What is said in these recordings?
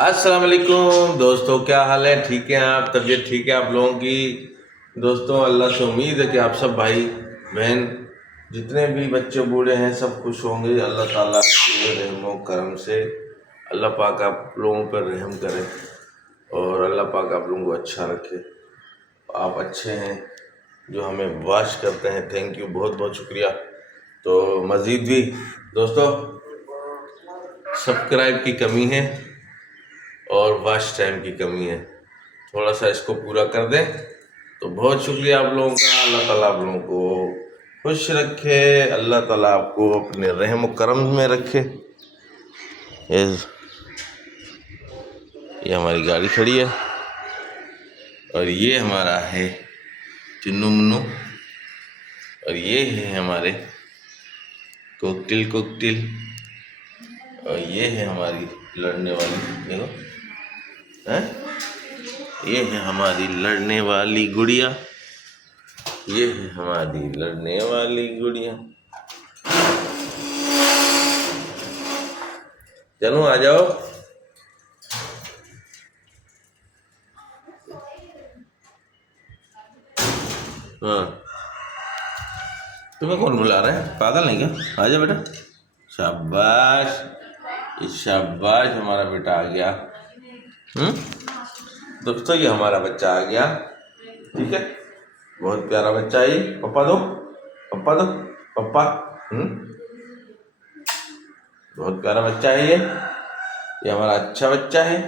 अस्सलाम वालेकुम दोस्तों, क्या हाल है? ठीक है आप? तबीयत ठीक है आप लोगों की? दोस्तों, अल्लाह से उम्मीद है कि आप सब भाई बहन जितने भी बच्चे बूढ़े हैं सब खुश होंगे। अल्लाह ताला के रहमो करम से अल्लाह पाक आप लोगों पर रहम करे और अल्लाह पाक आप लोगों को अच्छा रखे। आप अच्छे हैं जो हमें वाश करते हैं, थैंक यू, बहुत बहुत शुक्रिया। तो मज़ीद भी दोस्तों सब्सक्राइब की कमी है और वॉच टाइम की कमी है, थोड़ा सा इसको पूरा कर दें तो बहुत शुक्रिया आप लोगों का। अल्लाह ताला आप लोगों को खुश रखे, अल्लाह ताला आपको अपने रहम व करम में रखे। ये हमारी गाड़ी खड़ी है और ये हमारा है चुन्नू मुन्नू और ये है हमारे कोकटिल और ये है हमारी लड़ने वाली, देखो हैं, ये है हमारी लड़ने वाली गुड़िया, ये है हमारी लड़ने वाली गुड़िया। चलो आ जाओ। हाँ, तुम्हें कौन बुला रहा है? पागल नहीं क्या? आ जाओ बेटा। शाबाश, शाबाश, हमारा बेटा आ गया। दोस्तों ये हमारा बच्चा आ गया, ठीक है, बहुत प्यारा बच्चा है। पप्पा दो, पप्पा दो, पप्पा। बहुत प्यारा बच्चा है ये हमारा अच्छा बच्चा है।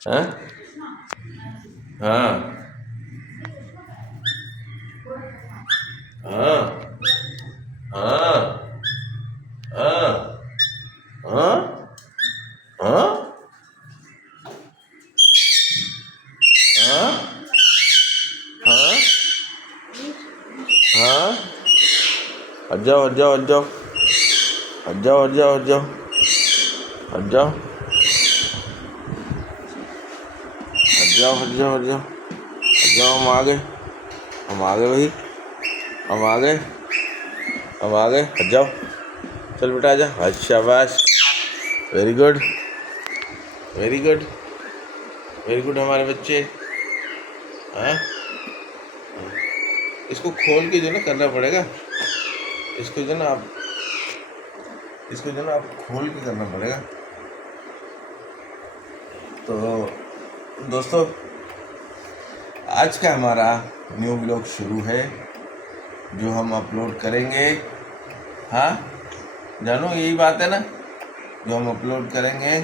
हाँ हाँ हाँ हाँ हाँ हाँ हाँ हाँ हाँ हाँ, हट जाओ हट जाओ हट जाओ हट जाओ हट जाओ हट जाओ हट जाओ हट जाओ हट जाओ हट जाओ हट जाओ। हम आ गए, हम आ गए भाई, हम आ गए, हम आ गए, हट जाओ। चल बेटा आजा। अच्छा शाबाश, very good very good very good हमारे बच्चे। हाँ, इसको खोल के जो ना करना पड़ेगा, इसको जो ना आप, इसको जो ना आप खोल के करना पड़ेगा। तो दोस्तों आज का हमारा न्यू ब्लॉग शुरू है जो हम अपलोड करेंगे। हाँ जानो, यही बात है ना, जो हम अपलोड करेंगे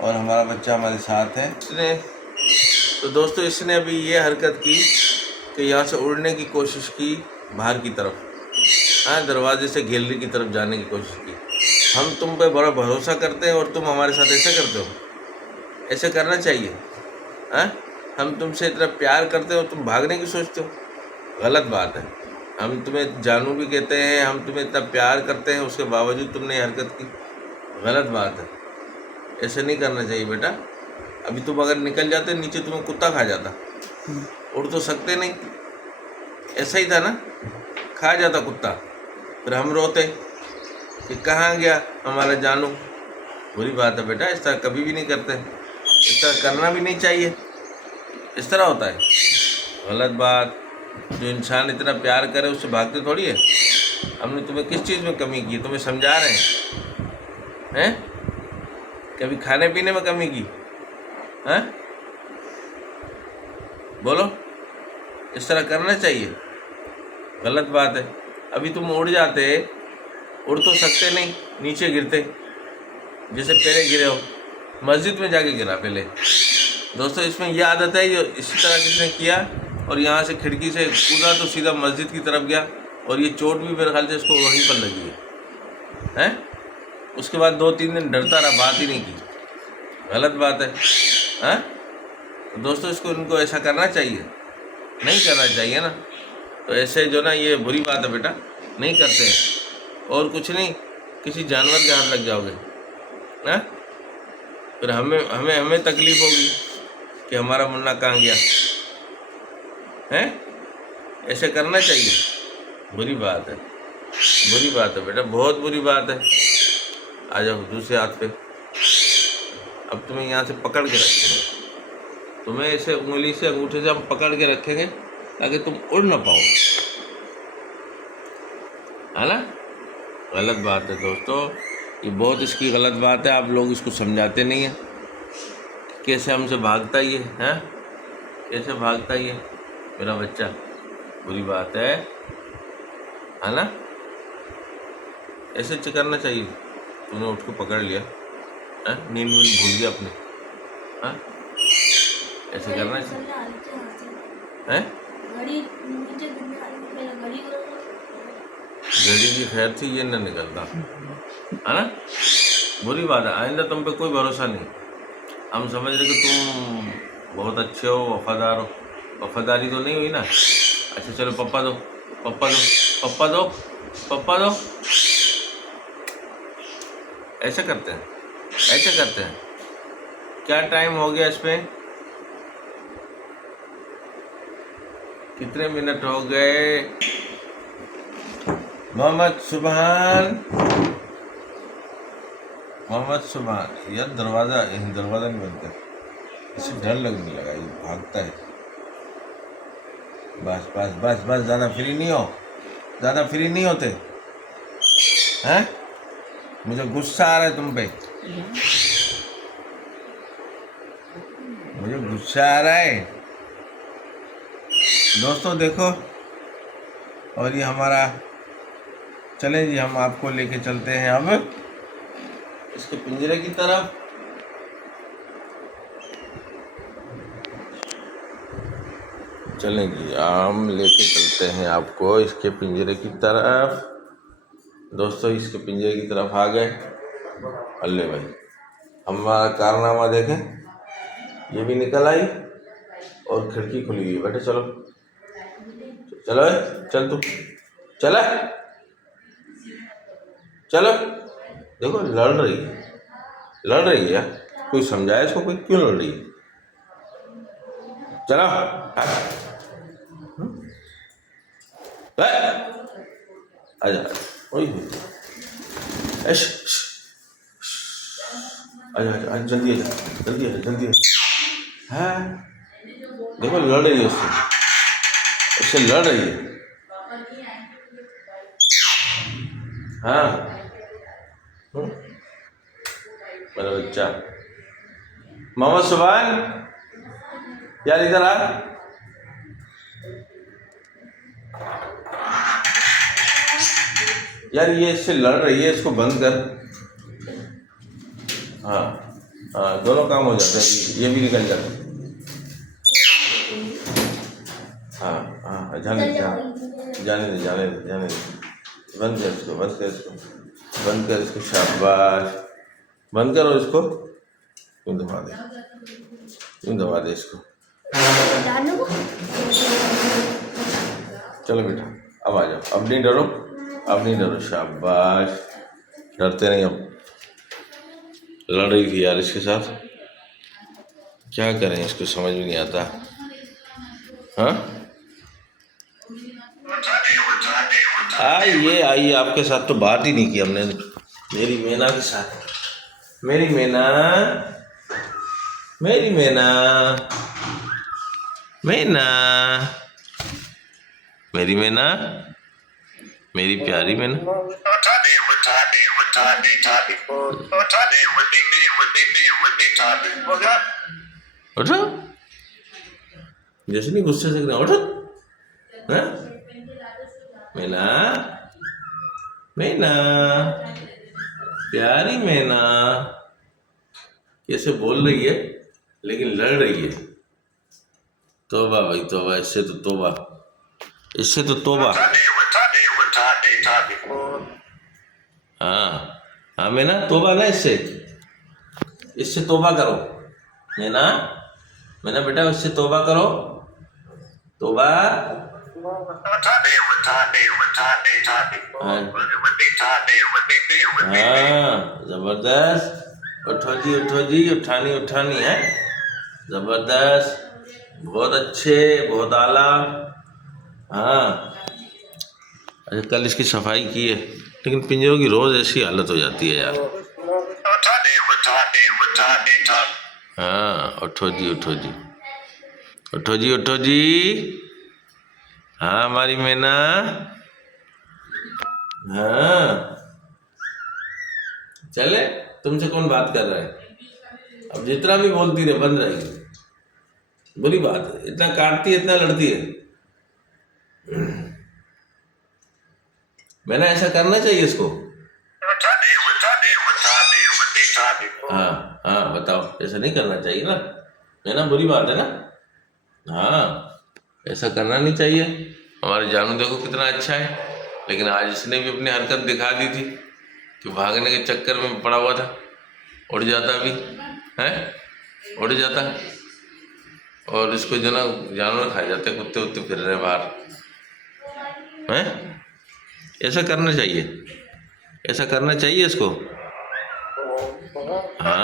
और हमारा बच्चा हमारे साथ है। इसने तो दोस्तों इसने अभी ये हरकत की कि यहाँ से उड़ने की कोशिश की बाहर की तरफ, हाँ, दरवाजे से गैलरी की तरफ जाने की कोशिश की। हम तुम पे बड़ा भरोसा करते हैं और तुम हमारे साथ ऐसे करते हो? ऐसे करना चाहिए? हाँ, हम तुमसे इतना प्यार करते हो, तुम भागने की सोचते हो, गलत बात है। हम तुम्हें जानू भी कहते हैं, हम तुम्हें इतना प्यार करते हैं, उसके बावजूद तुमने ये हरकत की, गलत बात है। ऐसे नहीं करना चाहिए बेटा। अभी तुम अगर निकल जाते नीचे तुम्हें कुत्ता खा जाता, उड़ तो सकते नहीं, ऐसा ही था ना, खा जाता कुत्ता, फिर हम रोते कि कहाँ गया हमारा जानू। बुरी बात है बेटा, इस तरह कभी भी नहीं करते, इस तरह करना भी नहीं चाहिए। इस तरह होता है, गलत बात। जो इंसान इतना प्यार करे उससे भागते थोड़ी है। हमने तुम्हें किस चीज़ में कमी की, तुम्हें समझा रहे हैं? कभी खाने पीने में कमी की? हैं? बोलो, इस तरह करना चाहिए, गलत बात है। अभी तुम उड़ जाते, उड़ तो सकते नहीं, नीचे गिरते, जैसे पहले गिरे हो, मस्जिद में जाके गिरा पहले। दोस्तों इसमें यह आदत है, जो इसी तरह किसने किया और यहाँ से खिड़की से कूदा तो सीधा मस्जिद की तरफ गया और ये चोट भी मेरे ख्याल से इसको वहीं पर लगी है। उसके बाद 2-3 दिन डरता रहा, बात ही नहीं की, गलत बात है। हैं? तो दोस्तों इसको, इनको ऐसा करना चाहिए? नहीं करना चाहिए ना। तो ऐसे जो ना, ये बुरी बात है बेटा, नहीं करते हैं। और कुछ नहीं, किसी जानवर के हाथ लग जाओगे ना, फिर हमें हमें हमें तकलीफ होगी कि हमारा मुन्ना कहाँ गया है। ऐसे करना चाहिए, बुरी बात है। बुरी बात है बेटा, बहुत बुरी बात है। आ जाओ दूसरे हाथ पे। अब तुम्हें यहाँ से पकड़ के रखेंगे, तुम्हें ऐसे उंगली से अंगूठे से हम पकड़ के रखेंगे ताकि तुम उड़ ना पाओ, है ना। गलत बात है दोस्तों, ये बहुत इसकी गलत बात है। आप लोग इसको समझाते नहीं हैं। कैसे हमसे भागता ही है, कैसे भागता ही है मेरा बच्चा। बुरी बात है ना। ऐसे करना चाहिए। तूने उठ को पकड़ लिया, नींद में भूल गया अपने, हाँ ऐसे करना चाहिए। घड़ी की खैर थी, ये न निकलता, है ना। बुरी बात है। आइंदा तुम पे कोई भरोसा नहीं। हम समझ रहे कि तुम बहुत अच्छे हो, वफादार हो। वफादारी तो नहीं हुई ना। अच्छा चलो पप्पा दो, पप्पा दो, पप्पा दो, पप्पा दो। ऐसे करते हैं, ऐसे करते हैं। क्या टाइम हो गया इसमें? कितने मिनट हो गए? मोहम्मद सुभान, मोहम्मद सुभान। यार दरवाज़ा नहीं बनता, इसे डर लगने लगा, ये भागता है। बस बस बस बस, ज़्यादा फ्री नहीं हो, ज़्यादा फ्री नहीं होते हैं। मुझे गुस्सा आ रहा है तुम पे, मुझे गुस्सा आ रहा है दोस्तों। देखो, और ये हमारा, चलें जी हम आपको लेके चलते हैं अब इसके पिंजरे की तरफ। चलें जी, हम लेके चलते हैं आपको इसके पिंजरे की तरफ। दोस्तों इसके पिंजरे की तरफ आ गए। अल्ले भाई, हमारा कारनामा देखें, ये भी निकल आई और खिड़की खुली हुई है। बेटे चलो चलो, चल तू, चल चलो। देखो लड़ रही है, लड़ रही है। कोई समझाए इसको, कोई क्यों लड़ रही है? चलो आजा, आजा जल्दी आजा, जल्दी आजा, जल्दी आजा। हाँ देखो लड़ रही है उससे लड़ रही है। हाँ मेरा बच्चा मोहम्मद सुभान, यार इधर आ। यार ये इससे लड़ रही है, इसको बंद कर। हाँ हाँ, दोनों काम हो जाते हैं, ये भी निकल जाता है। हाँ हाँ, जाने दे, जाने दे, जाने दे, जाने दे। बंद कर इसको, बंद कर इसको, बंद कर इसको। शाबाश, बंद करो इसको। यूँ दबा दे, यूँ दबा दे इसको। चलो बेटा अब आ जाओ, अब नहीं डरो, अब नहीं डरो। शाबाश, डरते नहीं। अब लड़ रही थी यार इसके साथ, क्या करें, इसको समझ में नहीं आता। हाँ ये आई, आपके साथ तो बात ही नहीं की हमने, मेरी मैना के साथ। मेरी मैना, मेरी मैना, मैना, मेरी मैना, मेरी प्यारी मैना। उठो, जैसे नहीं गुस्से से, उठो। मैना, मैना, प्यारी मैना। कैसे बोल रही है लेकिन लड़ रही है। तौबा भाई तौबा, इससे तो तौबा, इससे तो तौबा। हाँ हाँ मैना, तौबा ना इससे, इससे तौबा करो मैना, मैना बेटा इससे तौबा करो, तौबा। हाँ जबरदस्त, उठो जी, उठो जी, उठानी उठानी है। जबरदस्त, बहुत अच्छे, बहुत आला। हाँ अच्छा, कल इसकी सफाई की है, लेकिन पिंजरों की रोज ऐसी हालत हो जाती है यार। हाँ, उठो जी, उठो जी, उठो जी, उठो जी। हाँ हमारी मैना। हाँ चले, तुमसे कौन बात कर रहा है? अब जितना भी बोलती रहे बंद रहेगी। बुरी बात है, इतना काटती है, इतना लड़ती है। मैंने ऐसा करना चाहिए इसको। हाँ हाँ बताओ, ऐसा नहीं करना चाहिए ना, है ना? बुरी बात है ना। हाँ, ऐसा करना नहीं चाहिए। हमारे जानू देखो कितना अच्छा है, लेकिन आज इसने भी अपनी हरकत दिखा दी थी कि भागने के चक्कर में पड़ा हुआ था। उड़ जाता भी है, उड़ जाता, और इसको जो ना जानवर खा जाते, कुत्ते उत्ते फिर रहे बाहर हैं। ऐसा करना चाहिए, ऐसा करना चाहिए इसको। हाँ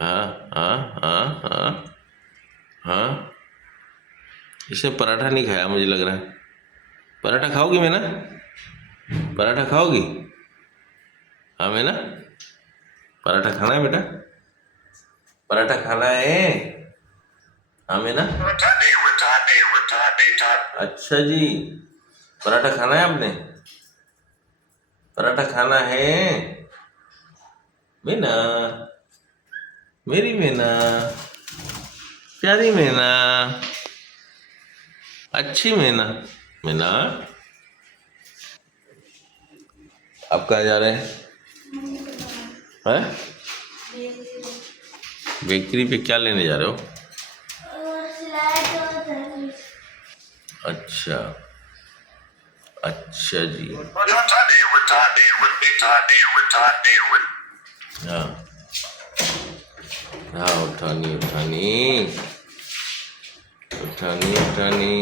हाँ हाँ हाँ हाँ हाँ। इसने पराठा नहीं खाया मुझे लग रहा है। पराठा खाओगी मैं ना? पराठा खाओगी? हाँ मैं ना, पराठा खाना है बेटा, पराठा खाना है। हाँ मैं ना। अच्छा जी, पराठा खाना है आपने? पराठा खाना है मीना, मेरी मीना, प्यारी मीना, अच्छी मीना। मीना, आप कहाँ जा रहे हैं? बेकरी पे क्या लेने जा रहे हो? अच्छा, अच्छा जी। हाँ हाँ, उठानी उठानी उठानी उठानी।